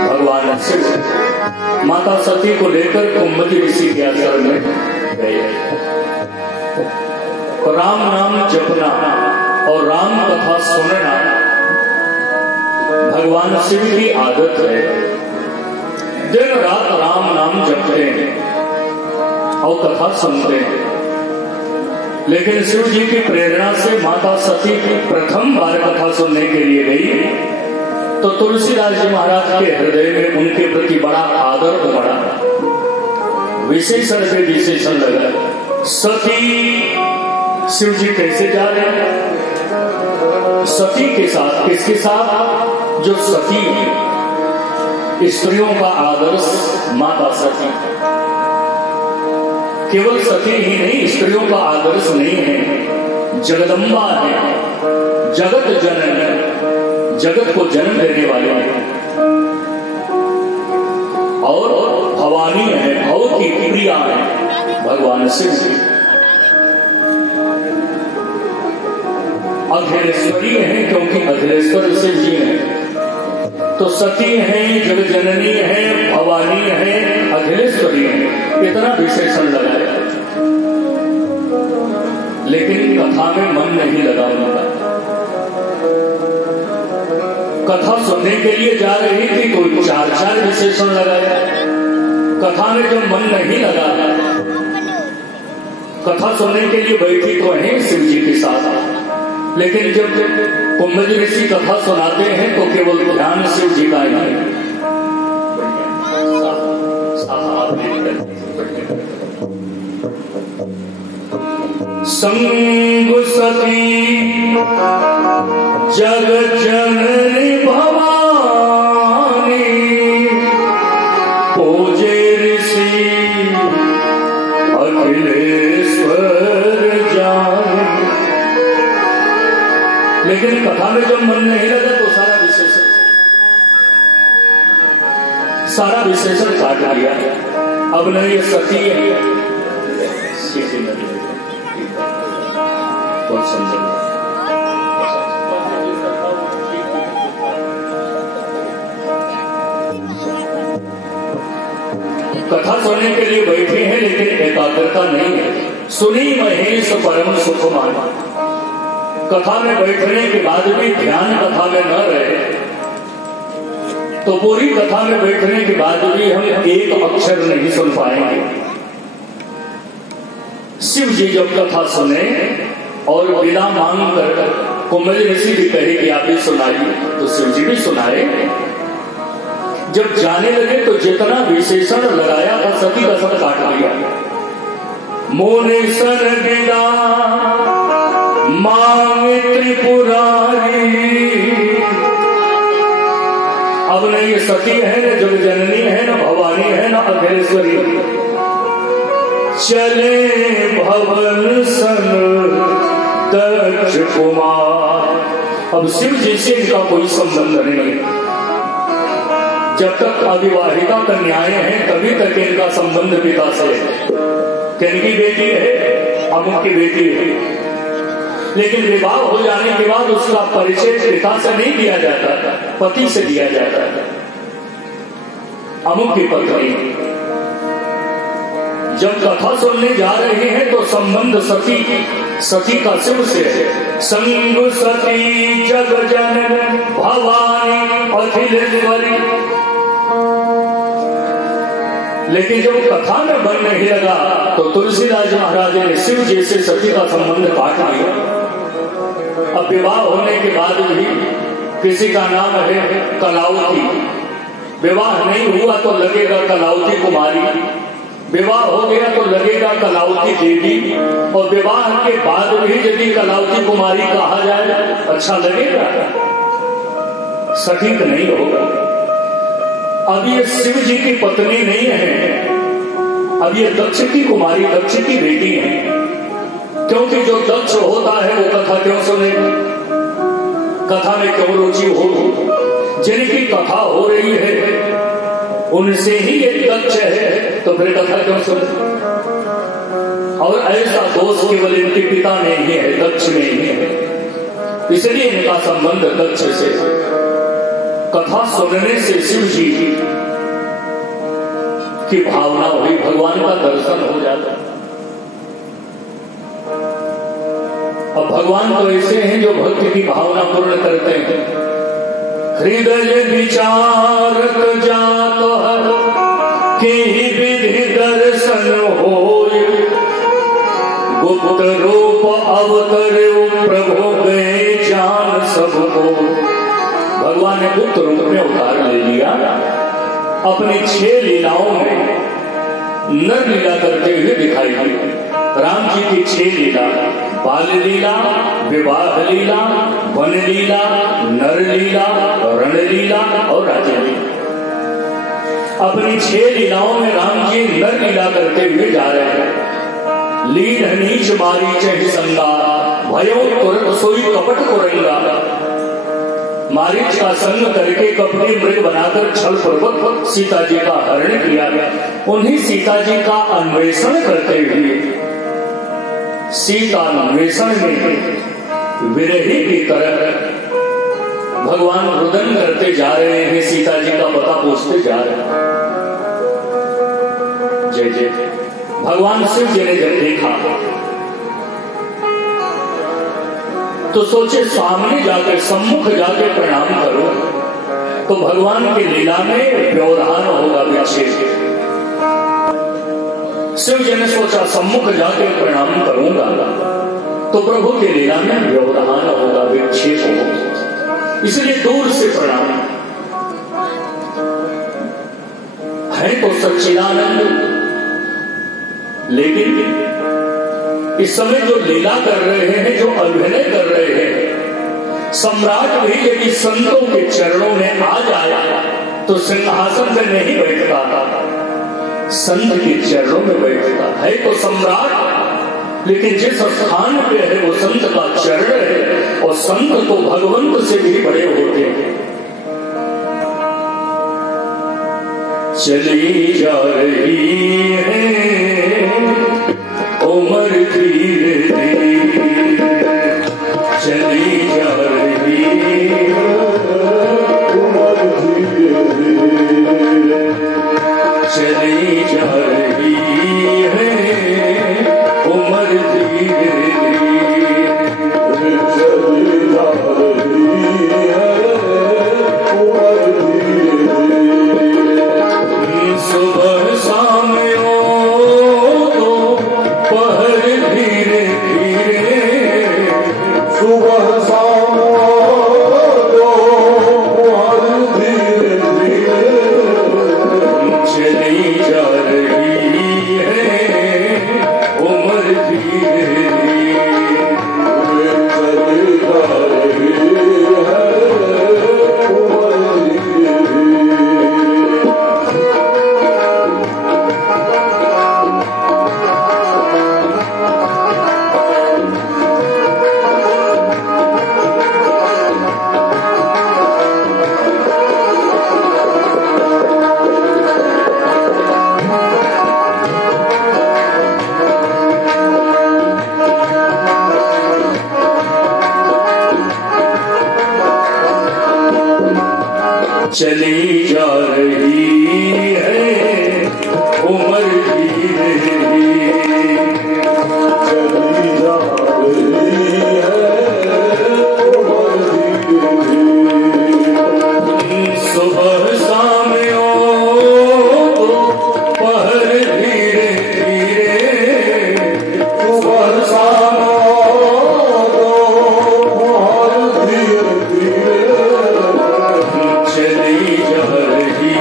भगवान शिव माता सती को लेकर कुंभजी ऋषि के आश्रम में गए। राम नाम जपना और राम कथा सुनना भगवान शिव की आदत है। दिन रात राम नाम जपते हैं और कथा सुनते हैं। लेकिन शिव जी की प्रेरणा से माता सती प्रथम बार कथा सुनने के लिए गई तो तुलसीदास जी महाराज के हृदय में उनके प्रति बड़ा आदर उमड़ा, विशेषण पे विशेषण लगा। सती, शिव जी कैसे जा रहे हैं? सती के साथ, किसके साथ? जो सती है, स्त्रियों का आदर्श माता सती। केवल सती ही नहीं, स्त्रियों का आदर्श नहीं है, जगदम्बा है, जगत जननी, जगत को जन्म देने वाले हैं, और भवानी है, भव की प्रिया है भगवान शिव जी। अखिलेश्वरी है क्योंकि अखिलेश्वर शिव जी हैं। तो सती है, जगत जननी है, भवानी है, अखिलेश्वरी है, इतना विशेषण लगाया। लेकिन कथा में मन नहीं लगा उनका। कथा सुनने के लिए जा रही थी तो चार चार विशेषण लगाया। कथा में जब मन नहीं लगा, कथा सुनने के लिए बैठी तो है शिव जी के साथ, लेकिन जब कुंभजी ऋषि कथा सुनाते हैं तो केवल ध्यान शिव जी का ही है। संग सती जग जननी भवानी, पूजे ऋषि अखिलेश्वर जाने। लेकिन कथा में जब मन नहीं लगा तो सारा विशेषण काट दिया। अब नहीं ये सती है, कथा सुनने के लिए बैठे हैं लेकिन एकाग्रता नहीं है। सुनी महेश परम सुख माना। कथा में बैठने के बाद भी ध्यान कथा में न रहे तो पूरी कथा में बैठने के बाद भी हम एक अक्षर नहीं सुन पाएंगे। शिव जी जब कथा सुने और बिना मांग कर कुंभजी ऋषि भी कहे कि आप भी सुनाइए तो शिव जी भी सुनाए। जब जाने लगे तो जितना विशेषण लगाया था सती का सब काट दिया। मोने सन बिना मांगे त्रिपुरारी। अब न ये सती है, न जग जननी है, न भवानी है, न अखिलेश्वरी। चले भवन सन दक्ष कुमार। अब शिव जी से इनका कोई संबंध नहीं है। जब तक अविवाहिता कन्याएं हैं तभी तक इनका संबंध पिता से है। किनकी बेटी है? अमुक की बेटी है। लेकिन विवाह हो जाने के बाद उसका परिचय पिता से नहीं दिया जाता, पति से दिया जाता है। अमुक की पत्नी। जब कथा सुनने जा रहे हैं तो संबंध सती का शिव से है। संग सती जग जननी भवानी अखिलेश्वरी। लेकिन जब कथा में मन नहीं लगा तो तुलसीदास महाराज ने शिव जी से सती का संबंध काट दिया। अब विवाह होने के बाद भी किसी का नाम है कलावती। विवाह नहीं हुआ तो लगेगा कलावती कुमारी, विवाह हो गया तो लगेगा कलावती देवी, और विवाह के बाद भी यदि कलावती कुमारी कहा जाए अच्छा लगेगा? सटीक नहीं होगा। अब ये शिव जी की पत्नी नहीं है, अब ये दक्ष की कुमारी, दक्ष की बेटी है। क्योंकि जो दक्ष होता है वो कथा क्यों सुनेगा? कथा में क्यों रुचि हो? जिनकी कथा हो रही है उनसे ही ये दक्ष है तो फिर कथा क्यों सुने? और ऐसा दोष केवल इनके पिता में ही है, दक्ष में ही है, इसलिए इनका संबंध दक्ष से। कथा सुनने से शिव जी की भावना हुई, भगवान का दर्शन हो जाता। अब भगवान तो ऐसे हैं जो भक्ति की भावना पूर्ण करते हैं। हृदय विचारत जात हर के विधि दर्शन होय, गुप्त रूप अवतर प्रभु गए जान सबको। भगवान ने गुप्त रूप में अवतार ले लिया, अपनी 6 लीलाओं में नर लीला करते हुए दिखाई दी। राम जी की 6 लीला, बाल लीला, विवाह लीला, वन लीला, नर लीला, रण लीला और राज्य लीला। अपनी 6 लीलाओं में राम जी नर लीला करते हुए जा रहे हैं। लीन नीच मारीच संगा, भयो तुरंत सोई कपट कुरंगा। मारीच का संग करके कपटी मृग बनाकर छल पूर्वक सीता जी का हरण किया गया। उन्हीं सीता जी का अन्वेषण करते हुए सीता अन्वेषण में विरही की तरह भगवान रुदन करते जा रहे हैं, सीता जी का पता पूछते जा रहे हैं। जय जय। भगवान शिव जी ने जब देखा तो सोचे सामने जाकर सम्मुख जाके प्रणाम करो तो भगवान की लीला में व्यवधान होगा, विच्छेद। शिव जी ने सोचा सम्मुख जाके प्रणाम करूंगा तो प्रभु की लीला में व्यवधान होगा, विच्छेद होगा, इसलिए दूर से प्रणाम। है तो सच्चिदानंद, लेकिन इस समय जो लीला कर रहे हैं, जो अभिनय कर रहे हैं, सम्राट भी यदि संतों के चरणों में आ जाए तो सिंहासन में नहीं बैठता, संत के चरणों में बैठता है। तो सम्राट, लेकिन जिस स्थान पे है वो संत का चरण है, और संत तो भगवंत से भी बड़े होते हैं। चली जा रही है उम्र धीरे धीरे, चली जा रही उम्र धीरे धीरे, चली जा रही है उम्र धीरे धीरे, चली जा रही है उम्र धीरे धीरे। सुबह शाम चली जा रही है उम्र धीरे धीरे, चली जा रही है उम्र धीरे धीरे। सुबह शाम पहर धीरे धीरे, सुबह शाम पहर धीरे धीरे, चली जा रही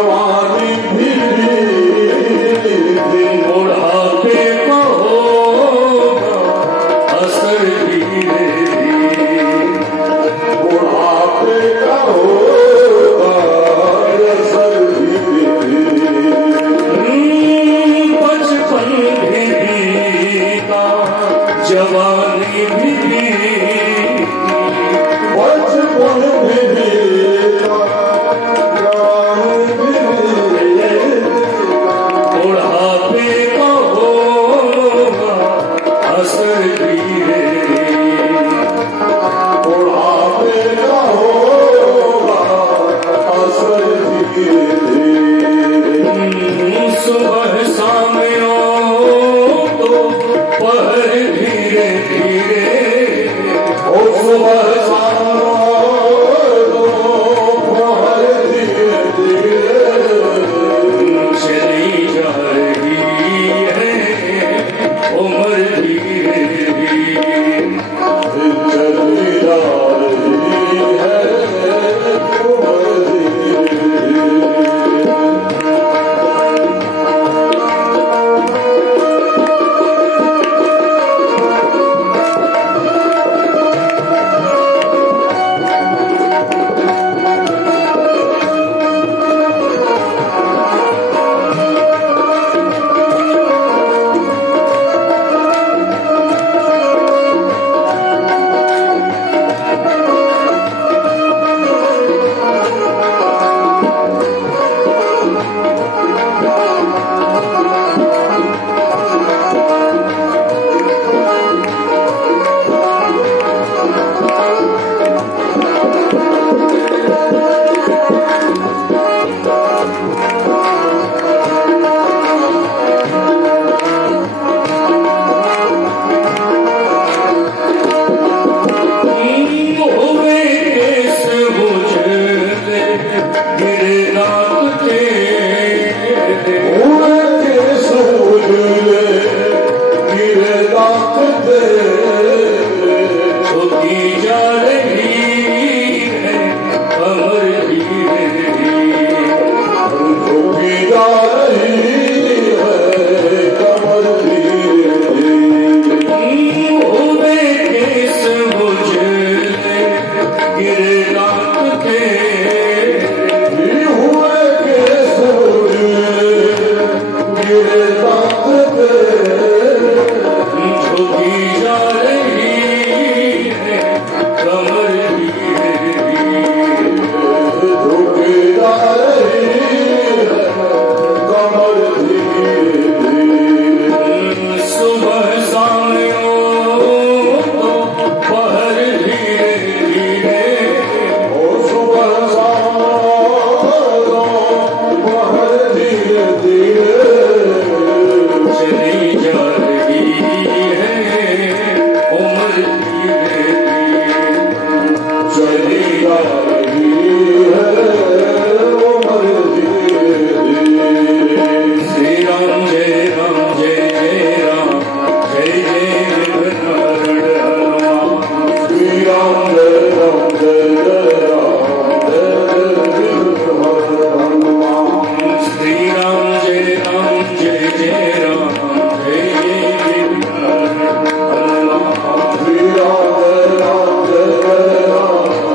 जवानी भी बुढ़ापे को होगा असर धीरे धीरे, बुढ़ापे का होगा असर धीरे धीरे। बचपन भी बीता जवानी भी बीती, बचपन भी बीता जवानी भी बीती, बुढ़ापे को होगा असर धीरे धीरे, बुढ़ापे का होगा असर धीरे धीरे। सुबह शाम तो पहर धीरे धीरे, ओ सुबह शाम दोपहर धीरे धीरे, चली जा रही है उम्र धीरे धीरे, चली जा रही है उम्र धीरे धीरे। हुए केस मुझे गिरे नाथ तेरे, उड़ के सूझले गिरे दांत तेरे, झुकी जा रही है कमर धीरे धीरे, झुकी जा रही है कमर धीरे धीरे। हुए केस मुझे गिरे नाथ तेरे, हुए के सूझले गिरे दांत तेरे, झुकी जा रही है कमर धीरे धीरे, झुकी जा रही है कमर धीरे धीरे। सुबह शाम तो पहर धीरे धीरे, ओ सुबह शाम दोपहर धीरे धीरे, चली जा रही है उम्र धीरे धीरे, चली जा रही है उम्र धीरे धीरे। श्री राम जय राम जय जय राम, जय जय विघ्नहरण हनुमान, श्री राम जय राम जय जय राम, जय जय हनुमान। श्री राम जय राम जय जय राम, जय जय विघ्नहरण हनुमान। श्री राम जय राम जय जय राम, जय जय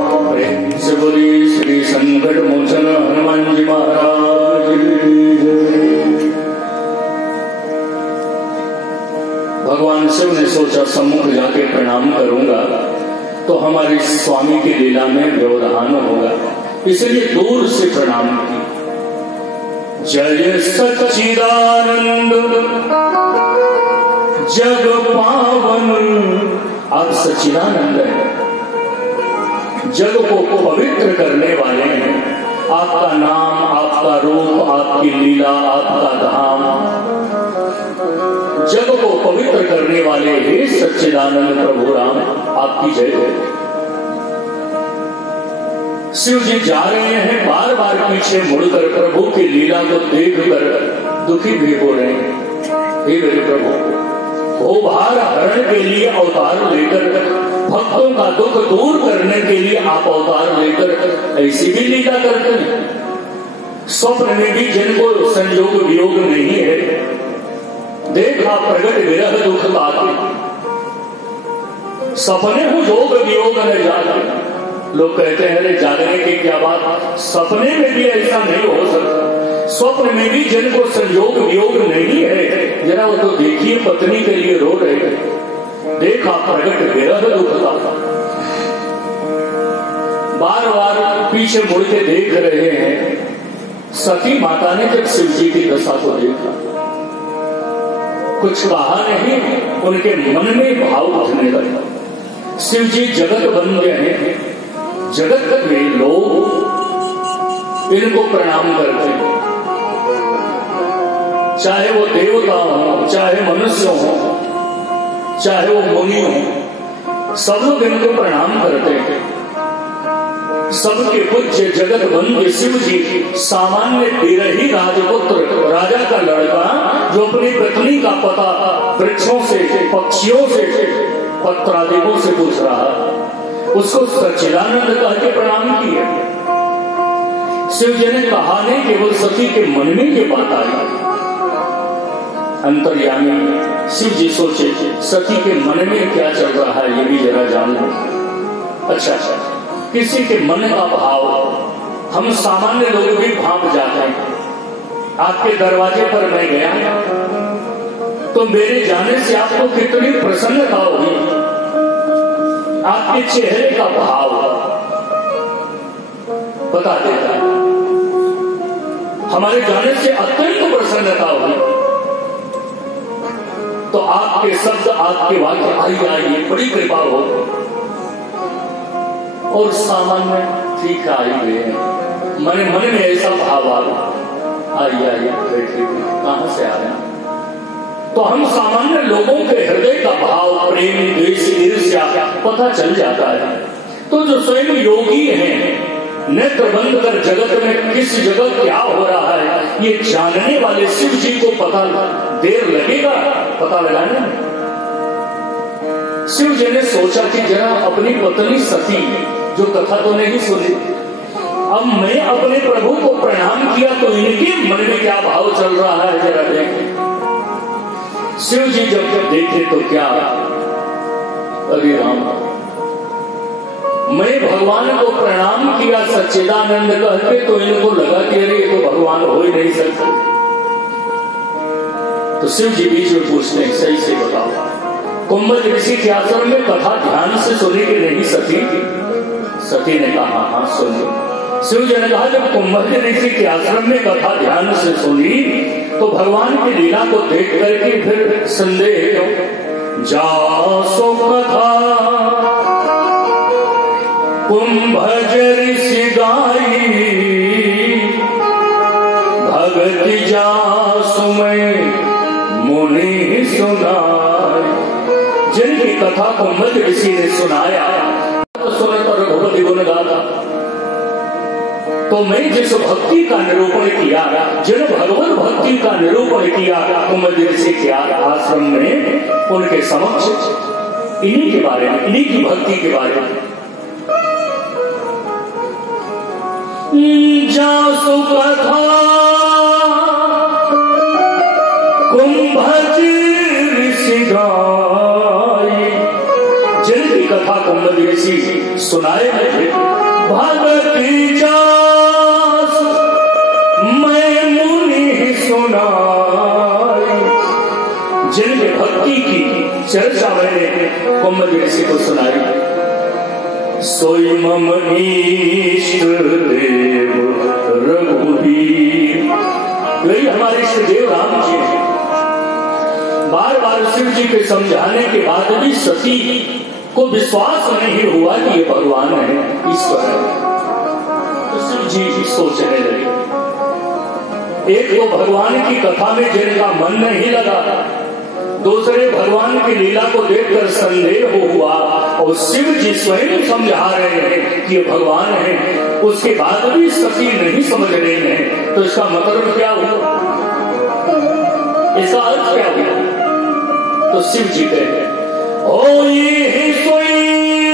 हनुमान। प्रेम से बोली श्री संकट मोचन हनुमान जी महाराज की जय। भगवान शिव ने सोचा सम्मुख जाके प्रणाम करूंगा तो हमारे स्वामी की लीला में व्यवधान होगा, इसलिए दूर से प्रणाम की। जय सच्चिदानंद जग पावन, आप सच्चिदानंद हैं, जग को पवित्र करने वाले हैं। आपका नाम, आपका रूप, आपकी लीला, आपका धाम जग को पवित्र करने वाले हे सच्चिदानंद प्रभु राम, आपकी जय है। शिव जी जा रहे हैं, बार बार पीछे मुड़कर प्रभु की लीला को देखकर दुखी भी हो रहे हैं। हे मेरे प्रभु, भूभार हरण के लिए अवतार लेकर भक्तों का दुख दूर करने के लिए आप अवतार लेकर ऐसी भी लीला करते हैं। स्वप्न में भी जिनको संयोग वियोग नहीं है, देखा प्रगट विरह दुख ताके, सपने हो योग वियोग न जागे। लोग कहते हैं अरे जागने की क्या बात, सपने में भी ऐसा नहीं हो सकता। स्वप्न में भी जिनको संयोग वियोग नहीं है, जरा वो तो देखिए पत्नी के लिए रो रहे हैं, देखा प्रगट विरह दुख ताके। बार बार पीछे मुड़ के देख रहे हैं। सती माता ने जब शिव जी की दशा को देखा, कुछ कहा नहीं, उनके मन में भाव उठने लगा। शिव जी जगत बन गए हैं, जगत में लोग इनको प्रणाम करते हैं, चाहे वो देवता हो, चाहे मनुष्य हो, चाहे वो मुनि हो, सब लोग इनको प्रणाम करते हैं। सबके पूज्य जगत बंधु शिव जी सामान्य बिरही राजपुत्र, राजा का लड़का जो अपनी पत्नी का पता वृक्षों से, पक्षियों से, पत्रादिकों से पूछ रहा, उसको सच्चिदानंद कह के प्रणाम किया। शिव जी ने कहा नहीं, केवल सती के मन में ये बात आई। अंतर्यामी शिव जी सोचे सती के मन में क्या चल रहा है ये भी जरा जान लो। अच्छा, किसी के मन का भाव हम सामान्य लोग भी भाप जाते हैं। आपके दरवाजे पर मैं गया तो मेरे जाने से आपको कितनी प्रसन्नता होगी, आपके चेहरे का भाव बता देता है। हमारे जाने से अत्यंत प्रसन्नता होगी तो आपके शब्द, आपके वाक्य आई आइए, बड़ी कृपा हो। और सामान्य ठीक आई गए, मन में ऐसा भाव आ आइए बैठे, कहां से आया। तो हम सामान्य लोगों के हृदय का भाव, प्रेम, द्वेष, ईर्ष्या पता चल जाता है। तो जो स्वयं योगी हैं, नेत्र बंद कर जगत में किस जगह क्या हो रहा है ये जानने वाले शिव जी को पता देर लगेगा पता लगाने में। शिव जी ने सोचा कि जरा अपनी पत्नी सती, जो कथा तो नहीं सुनी, अब मैं अपने प्रभु को प्रणाम किया तो इनके मन में क्या भाव चल रहा है जरा देखें। शिव जी जब देखे तो क्या, अरे राम, मैं भगवान को प्रणाम किया सच्चिदानंद कहके तो इनको लगा कि अरे ये तो भगवान हो ही नहीं सकते। तो शिव जी बीच में पूछते हैं, सही से बताओ, कुंभ ऋषि के आश्रम में कथा ध्यान से सुनी कि नहीं सती? सती ने कहा हाँ सुनी। शिव जी ने कहा जब कुंभ ऋषि के आश्रम में कथा ध्यान से सुनी तो भगवान की लीला को देख करके फिर संदेह जा सो कथा कुंभ ऋषि गाई भगति जा सुमय मुनि सुनाई। जिनकी कथा कुंभ ऋषि ने सुनाया तो सुने तो रघुपति गुण गाता। तो मैं जिस भक्ति का निरूपण किया, जिन भगवत भक्ति का निरूपण किया कुंभ ऋषि के आश्रम में, उनके समक्ष इन्हीं के बारे में, इन्हीं की भक्ति के बारे में जासु कथा कुंभ ऋषि गाई। जिनकी कथा कुंभ ऋषि सुनाए भगति जास मैं मुनि सुनाई। जिनके भक्ति की चर्चा मैंने कुंभ ऋषि को सुनाई। सोई मम इष्ट देव रघुवीर, यही हमारे इष्ट देव राम जी हैं। बार बार शिव जी के समझाने के बाद भी सती को विश्वास नहीं हुआ कि ये भगवान है, ईश्वर है। तो शिव जी सोचने लगे, एक तो भगवान की कथा में जिनका मन नहीं लगा, दूसरे भगवान की लीला को देखकर संदेह हुआ, और शिव जी स्वयं समझा रहे हैं कि ये भगवान है, उसके बाद भी सती नहीं समझ रही है। तो इसका मतलब क्या हुआ, इसका अर्थ क्या हुआ? तो शिव जी कहे ओ ये सोई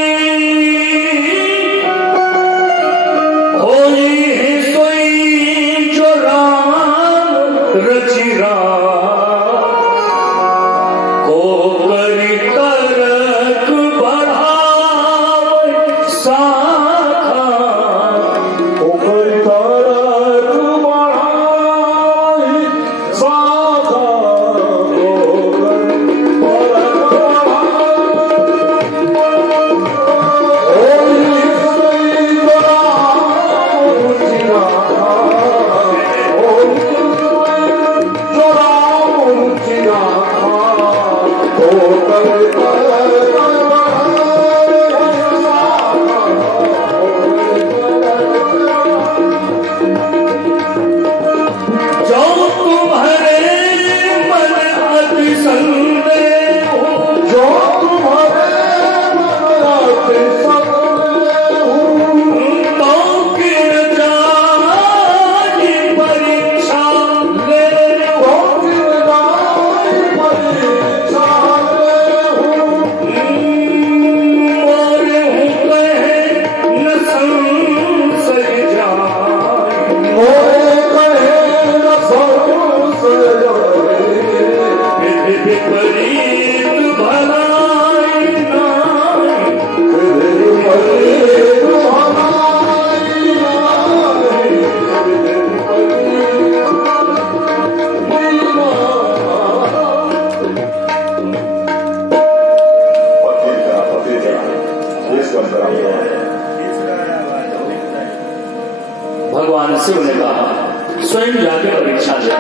भगवान शिव ने कहा स्वयं जाके परीक्षा ले।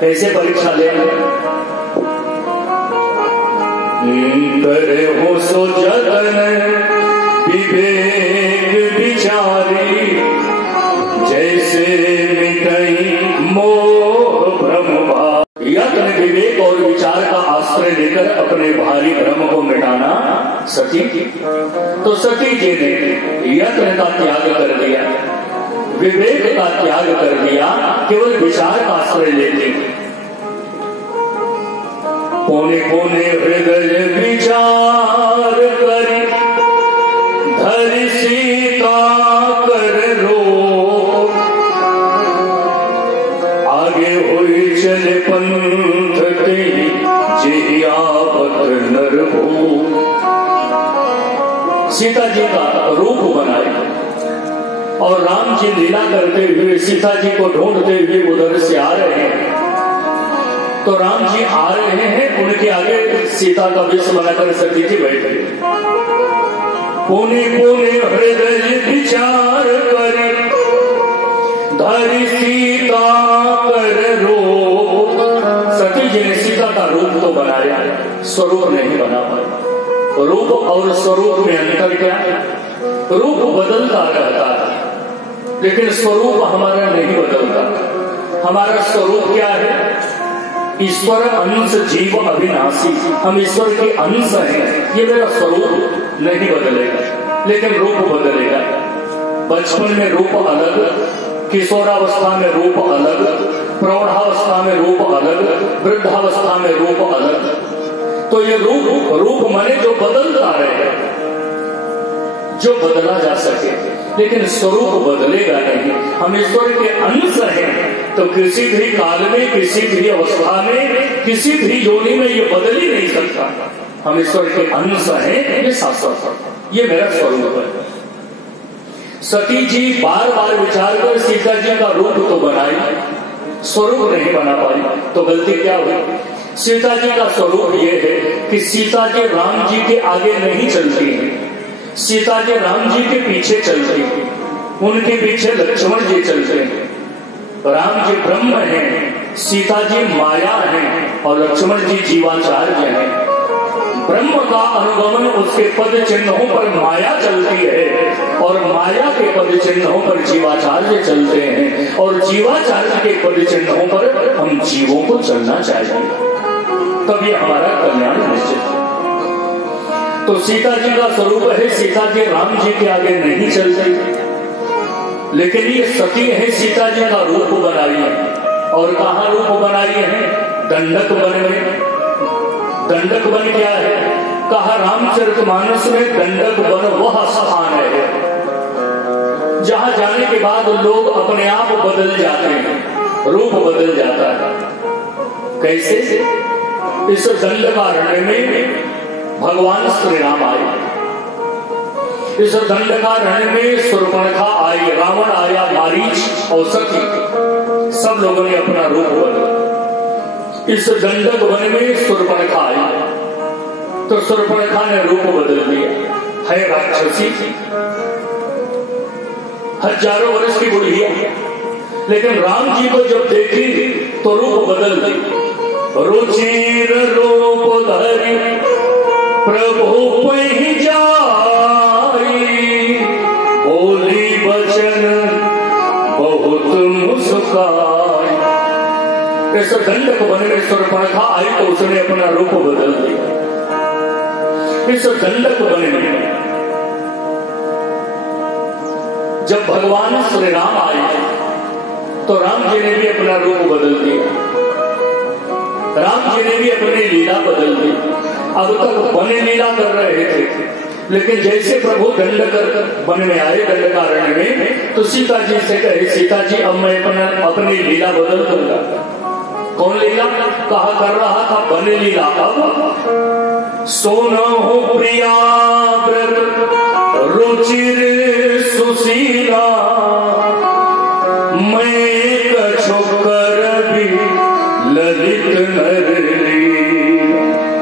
कैसे परीक्षा ले? करे हो सो जतन विवेक विचारी, जैसे मिटई मोह भ्रम भारी। यत्न विवेक और विचार का आश्रय लेकर अपने भारी भ्रम को मिटाना सती। तो सती जी ने यत्न का त्याग कर दिया, विवेक का त्याग कर दिया, केवल विचार का आश्रय लेती। कोने कोने हृदय विचार करी, धरि सीता कर रो। आगे हुई चले पंथ ते, जे आवत नर हो। सीता जी का रूप बनाया और राम जी लीला करते हुए सीता जी को ढूंढते हुए उधर से आ रहे हैं। तो राम जी आ रहे हैं, उनके आगे सीता का वेश बनाकर सती जी बैठे। कोने कोने हृदय विचार करे, धरि सीता कर रो। सती जी ने सीता का रूप तो बनाया, स्वरूप नहीं बना पाया। रूप और स्वरूप में अंतर क्या? रूप बदलता रहता है, लेकिन स्वरूप हमारा नहीं बदलता। हमारा स्वरूप क्या है? ईश्वर अंश जीव अविनाशी। हम ईश्वर के अंश हैं। ये मेरा स्वरूप नहीं बदलेगा, लेकिन रूप बदलेगा। बचपन में रूप अलग, किशोरावस्था में रूप अलग, प्रौढ़ावस्था में रूप अलग, वृद्धावस्था में रूप अलग। तो ये रूप माने जो बदलता रहे, जो बदला जा सके, लेकिन स्वरूप बदलेगा नहीं। हम ईश्वर के अंश हैं, तो किसी भी काल में, किसी भी अवस्था में, किसी भी योनि में ये बदल ही नहीं सकता। हम ईश्वर के अंश हैं, ये शाश्वत, ये मेरा स्वरूप है। सती जी बार बार विचार कर सीता जी का रूप तो बनाई, स्वरूप नहीं बना पाई। तो गलती क्या हुई? सीता जी का स्वरूप ये है कि सीता जी राम जी के आगे नहीं चलती हैं, सीता जी राम जी के पीछे चलती हैं, उनके पीछे लक्ष्मण जी चलते हैं। राम जी ब्रह्म हैं, सीता जी माया हैं और लक्ष्मण जी जीवाचार्य हैं। ब्रह्म का अनुगमन उसके पद चिन्हों पर माया चलती है और माया के पद चिन्हों पर जीवाचार्य चलते हैं और जीवाचार्य के पद चिन्हों पर हम जीवों को चलना चाहिए, तभी हमारा कल्याण निश्चित है। तो सीता जी का स्वरूप है, सीता जी राम जी के आगे नहीं चलते, लेकिन ये सती है, सीता जी का रूप बनाई है। और कहाँ रूप बनाई है? दंडक वन में। दंडक वन क्या है? कहा रामचरितमानस में दंडक वन वह स्थान है जहां जाने के बाद लोग अपने आप बदल जाते हैं, रूप बदल जाता है। कैसे? इस दंडकारण्य में भगवान श्री राम आए, इस दंडकारण्य में शूर्पणखा आई, रावण आया, मारीच और सती, सब लोगों ने अपना रूप बदला। इस दंडक वन में शूर्पणखा आई, तो शूर्पणखा ने रूप बदल दिया, है राक्षसी, हजारों वर्ष की बुढ़िया, लेकिन राम जी को जब देखी तो रूप बदल दी। रुचिर रूप धरि प्रभु पहि जाई, बोली बचन बहुत मुस्काई। इस दंडक वन में शूर्पणखा आई तो उसने अपना रूप बदल दिया। इस दंडक वन में जब भगवान श्री राम आए तो राम जी ने भी अपना रूप बदल दिया, राम जी ने भी अपनी लीला बदल दी। अब तक वन लीला कर रहे थे, लेकिन जैसे प्रभु दंडक वन में आए, दंडकारण्य में, तो सीता जी से कहे, सीता जी अब मैं अपनी लीला बदल दूंगा। कौन लीला? कहा कर रहा था वन लीला। अब सोना हो प्रिया व्रत रुचिर सुशीला, मैं कछु कर भी ललित नर लीला।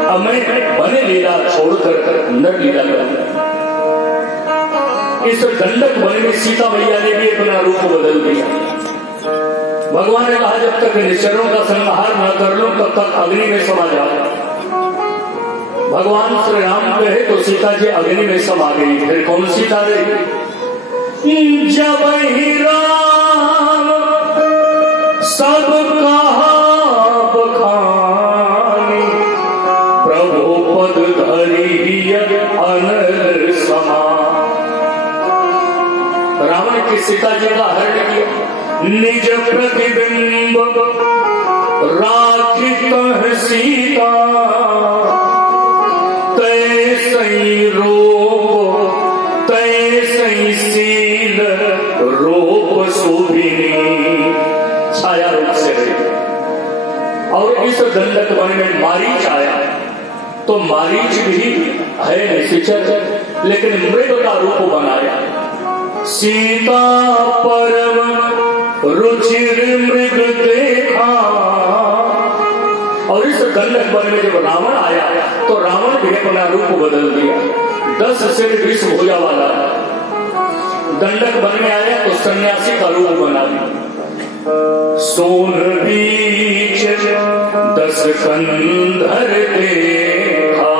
अब मैं वन लीला छोड़कर नर लीला करूंगा। इस दंडक वन में सीता मैया ने भी अपना रूप बदल दिया। भगवान ने कहा जब तक निश्चरों का संहार न कर लो तब तक अग्नि में समा जाओ। भगवान श्री राम कहे तो सीता जी अग्नि में समा गई। फिर कौन सीता रही? जब ही राम सब कहा बखानी, प्रभु पद धरी अनल समा। रावण की सीता जी का हरण किया। निज प्रतिबिंब राखित सीता, तैसई रूप तैसई सील रूप शोभिनी। छाया रूप से रही। और इस दंडक वन में मारीच आया तो मारीच भी है निशिचर, लेकिन मृग का रूप बनाया। सीता परम रुचिर मृग देखा। और इस दंडक वन में जब रावण आया तो रावण भी अपना रूप बदल दिया। 10 सिर 20 भुजा वाला दंडक वन में आया तो सन्यासी का रूप बना दिया। सोन बीच 10 कंधर देखा,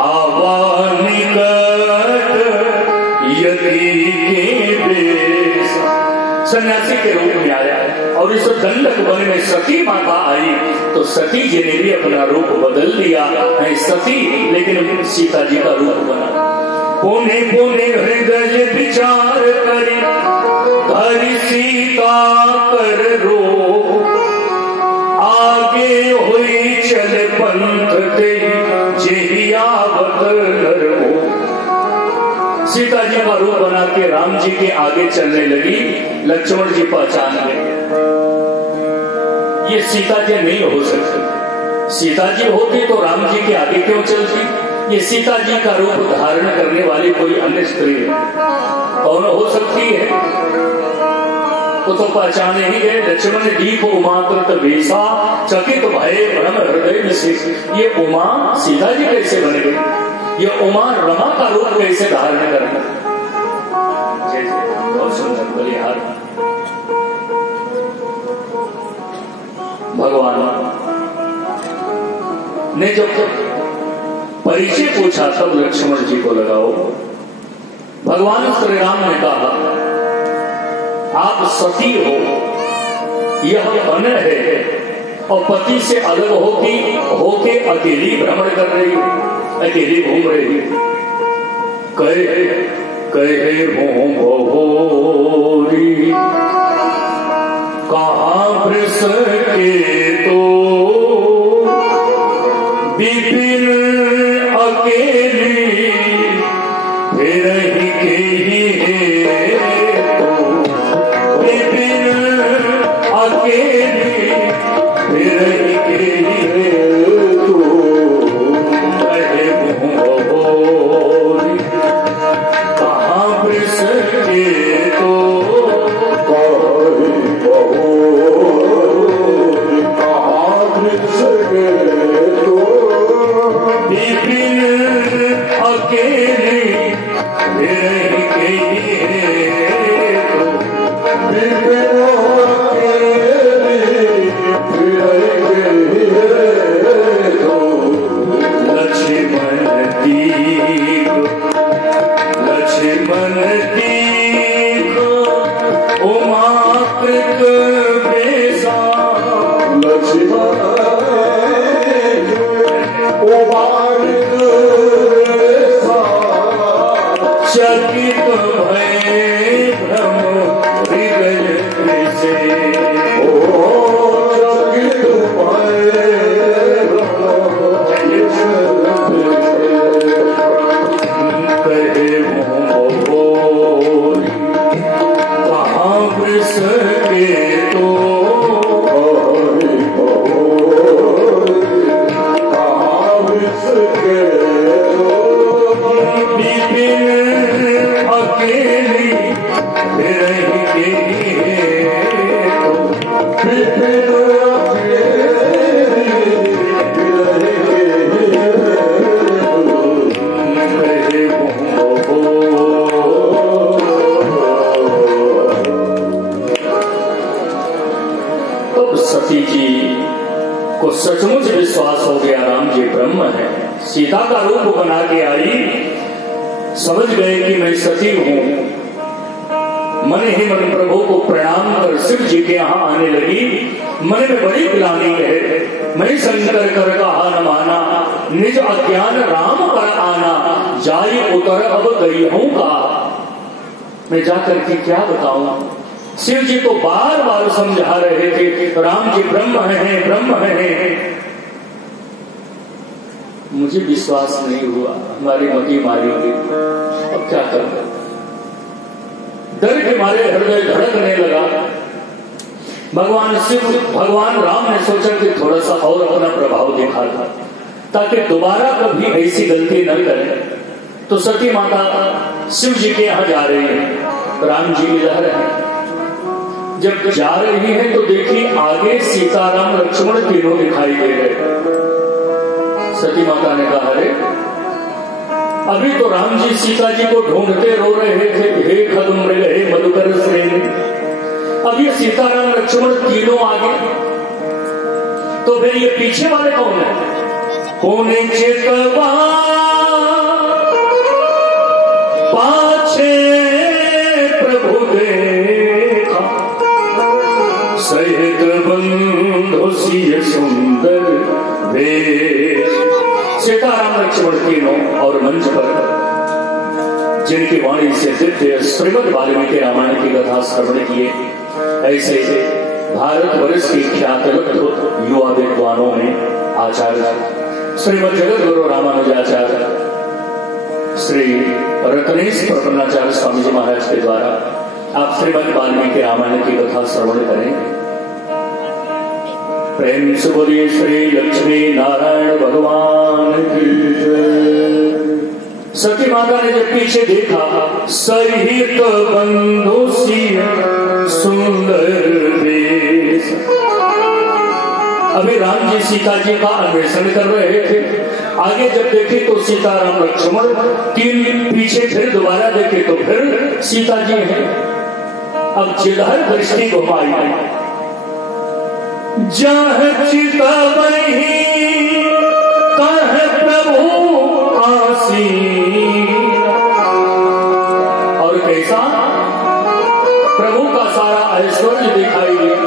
आवा निकट यति के बेश। सन्यासी के रूप में आया। और इस दंडक वन में सती माता आई तो सती जी ने भी अपना रूप बदल दिया। नहीं सती लेकिन सीता जी का रूप बना। पुने पुने हृदय विचार करी, धरि सीता कर रो। आगे हुई चले पंथ दे, जेहि आवत नर हो। सीता जी का रूप बना के राम जी के आगे चलने लगी। लक्ष्मण जी पहचान गए ये सीता जी नहीं हो सकती। सीता जी होती तो राम जी के आगे क्यों चलती? ये सीता जी का रूप धारण करने वाली कोई अन्य स्त्री है, कौन हो सकती है? वो तो पहचाने ही गए। लक्ष्मण दीप उमाकृत वेशा, चकित भय भ्रम हृदय से। ये उमा सीता जी कैसे बन गई? ये उमा रमा का रूप कैसे धारण कर गई? बहुत सुंदर बलिहार। भगवान ने जब परिचय पूछा तब लक्ष्मण जी को लगाओ। भगवान श्री राम ने कहा आप सती हो, यह वन है और पति से अलग होके अकेली भ्रमण कर रही, अकेली घूम रही। कहे हो बहोरी, कहाँ वृष के तो विपिन अकेली, फिर ही के ही तो विपिन अकेली, फिर ही के ही तो कहे बहोरी, कहाँ वृष के तो सीता का रूप बना के आई, समझ गए कि मैं सती हूं। मन ही मन प्रभु को प्रणाम कर शिव जी के यहाँ आने लगी। मन में बड़ी ग्लानि है, मैं शंकर कर कहा न माना, निज अज्ञान राम पर आना, जाई उतर अब गई हूं का। मैं जाकर के क्या बताऊं? शिव जी तो बार बार समझा रहे थे राम जी ब्रह्म हैं, ब्रह्म हैं। मुझे विश्वास नहीं हुआ, हमारी मती मारी गई। अब क्या करते? डर के मारे हृदय धड़कने लगा। भगवान राम ने सोचा कि थोड़ा सा और अपना प्रभाव दिखा था ताकि दोबारा कभी ऐसी गलती न करे। तो सती माता शिव जी के यहाँ जा रही है, राम जी इधर है। जब जा रही है तो देखी आगे सीताराम लक्ष्मण तीनों दिखाई दे रहे। सती माता ने कहा, अरे अभी तो राम जी सीता जी को ढूंढते रो रहे थे, हे खदुम मृग हे मधुकर श्रेणी। अब ये सीताराम लक्ष्मण तीनों आगे, तो फिर ये पीछे वाले कौन है? पुणे चेतवा पाछे प्रभु देखा, सहित बंधु सिय सुंदर वेश। सीताराम लक्ष्मण तीनों और मंच पर जिनकी वाणी से दिव्य श्रीमद् वाल्मीकि रामायण की कथा श्रवण किए, ऐसे भारत वर्ष की ख्यात युवा विद्वानों में आचार्य श्रीमद जगत गुरु रामानुजाचार्य श्री रत्नेश प्रपन्नाचार्य स्वामी जी महाराज के द्वारा आप श्रीमद् वाल्मीकि रामायण की कथा श्रवण करें। प्रेम से बोलिए श्री लक्ष्मी नारायण भगवान की जय। सती माता ने जब पीछे देखा, सहित बंधु सिय सुंदर वेश। अभी राम जी सीता जी का अन्वेषण कर रहे थे। आगे जब देखे तो सीताराम लक्ष्मण तीन, पीछे फिर दोबारा देखे तो फिर सीता जी हैं। अब जिधर दृष्टि घुमाई, जहाँ चितवहि कह प्रभु आसीन। और कैसा प्रभु का सारा ऐश्वर्य दिखाई दिया।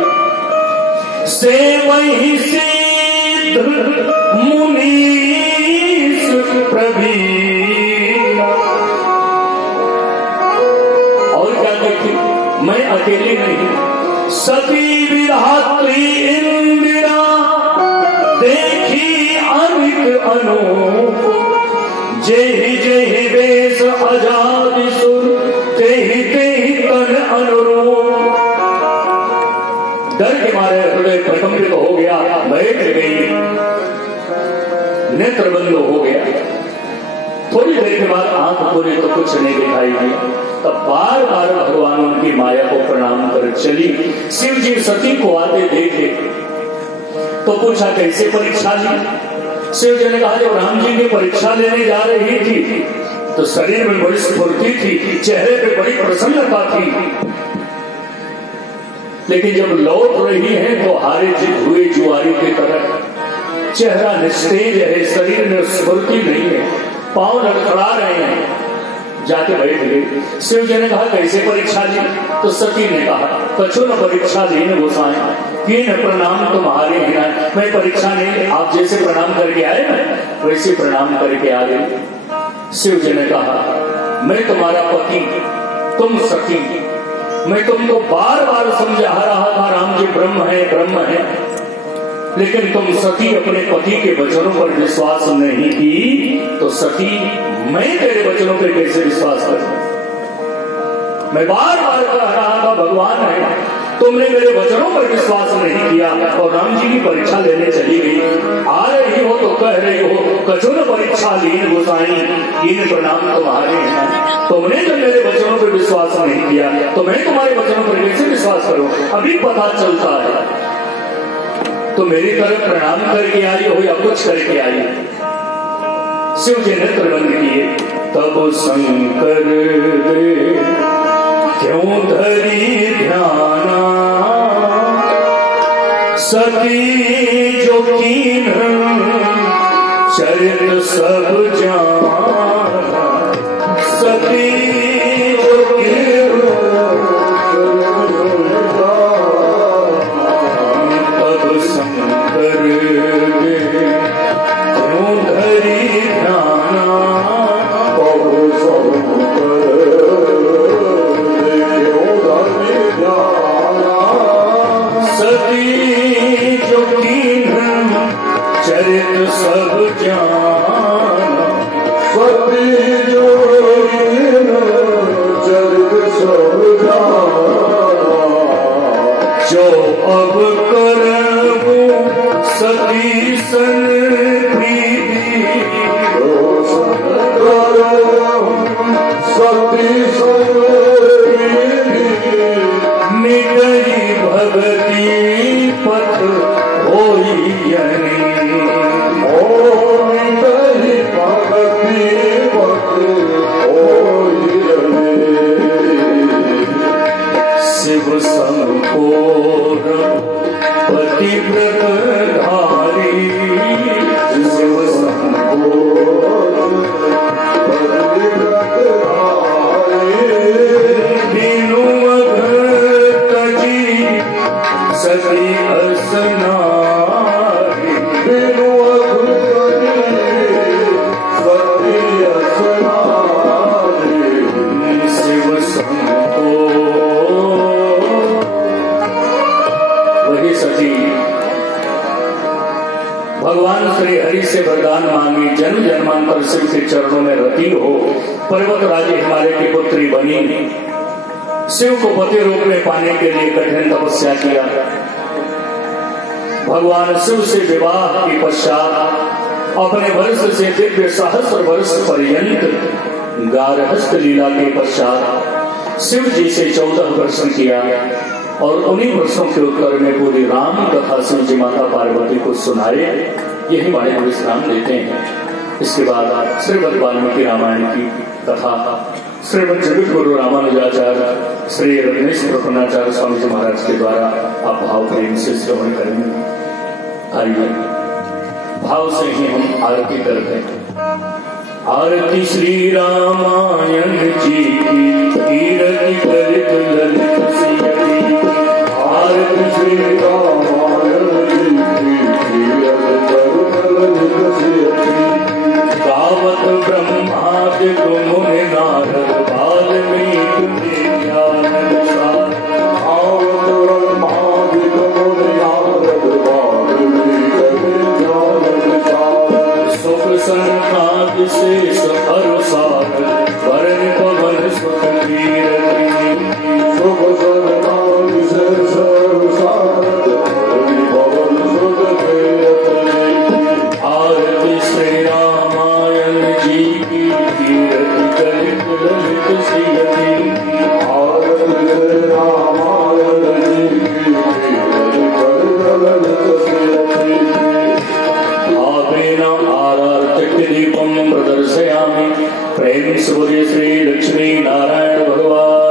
से वही सिद्ध मुनीष प्रवीण। और क्या देखी? मैं अकेली नहीं, सती विधात्री इंदिरा देखी अमित अनूप। जेहि जेहि वेश अजादि सुर, तेहि तेहि तन अनुरूप। डर के मारे हृदय प्रकंपित हो गया, बैठ गई, नेत्र बंद हो गया। थोड़ी देर के बाद आंख खोली तो कुछ नहीं दिखाई दिया। तब बार बार भगवान उनकी माया को प्रणाम कर चली। शिव जी सती को आते देखे तो पूछा, कैसे परीक्षा ली? शिव जी ने कहा, जब राम जी की परीक्षा लेने जा रही थी तो शरीर में बड़ी स्फूर्ति थी, चेहरे पे बड़ी प्रसन्नता थी, लेकिन जब लौट रही है तो हारे हुए जुआरी की तरह चेहरा निस्तेज है, शरीर में स्फूर्ति नहीं है, पांव लड़खड़ा रहे हैं। जाके बैठ गए। शिव जी ने कहा, कैसे परीक्षा ली? तो सती ने कहा, कछु न परीक्षा लीन गोसाई, कीन प्रणाम तुम्हारे हैं। मैं परीक्षा नहीं, आप जैसे प्रणाम करके आए ना वैसे प्रणाम करके आ गए। शिव जी ने कहा, मैं तुम्हारा पति, तुम सती। मैं तुमको बार बार समझा रहा था राम जी ब्रह्म है, ब्रह्म है, लेकिन तुम सती अपने पति के वचनों पर विश्वास नहीं की। तो सती, मैं तेरे वचनों पर कैसे विश्वास करूं? मैं बार बार कह रहा था भगवान है, तुमने मेरे वचनों पर विश्वास नहीं किया और राम जी की परीक्षा लेने चली गई। आ रही हो तो कह रही हो, कछु न परीक्षा लीन गोसाई, इन प्रणाम तुम्हारे हैं। तुमने जब मेरे वचनों पर विश्वास नहीं किया तो मैं तुम्हारे वचनों पर कैसे विश्वास करूं? अभी पता चलता है तो मेरी तरफ प्रणाम करके आई हो या कुछ करके आई। शिव जी ने नेत्रबंद किए। तब शंकर दे क्यों धरी ध्याना, सती जो कीन चरित सब जाना सती तब शंकर धरी ध्याना सती जो कीन चरित सब जाना सती जो चरित सब जाना जो अब करबू सती सन प्रीति सती सन निगरी भगती पथ होई शिव संपूर्ण पतिव्रत धारी शिव संपूर्ण बिनु अघट जी सती असनारी बिनु अघट सती असनारी शिव वही सती भगवान श्री हरि से वरदान मांगी, जन्म जन्मांतर शिव के चरणों में रति हो, पर्वत राजे हिमालय की पुत्री बनी, शिव को पति रूप में पाने के लिए कठिन तपस्या किया। भगवान शिव से विवाह के पश्चात अपने वर्ष से दिव्य सहस्र वर्ष पर्यंत गारहस्थ लीला के पश्चात शिव जी से 14 प्रश्न किया और उन्हीं प्रश्नों के उत्तर में पूरी राम कथा शिव जी माता पार्वती को सुनाए। यही बड़े विश्राम लेते हैं। इसके बाद श्रीमद् वाल्मीकि रामायण की कथा श्रीमद् जगत गुरु रामानुजाचार्य श्री रत्नेश प्रपन्नाचार्य स्वामी जी महाराज के द्वारा आप भाव प्रेम से श्रवण करेंगे। आइए भाव से ही हम आरती करते हैं। आरती श्री रामायण जी की कीरति करित ललित सियति। आरती श्री रामायण जी की कीरति करित ललित सियति। गावत ब्रह्मादि मुनि नारद वाल्मीकि ज्ञान सार। आवत ब्रह्मादि मुनि नारद वाल्मीकि ज्ञान सार। सुख संकाद शेष अरुसार वरण पवन सुख कीरति। सुख संकाद शेष अरुसार वरण पवन सुख कीरति। आरती श्री रामायण जी की कीरति कलित ललित सियति। आरती श्री रामायण जी की कीरति कलित ललित सियति। भावेन आरार्तिदीपं प्रदर्शयामि। प्रेम से बोलिए श्री लक्ष्मी नारायण भगवान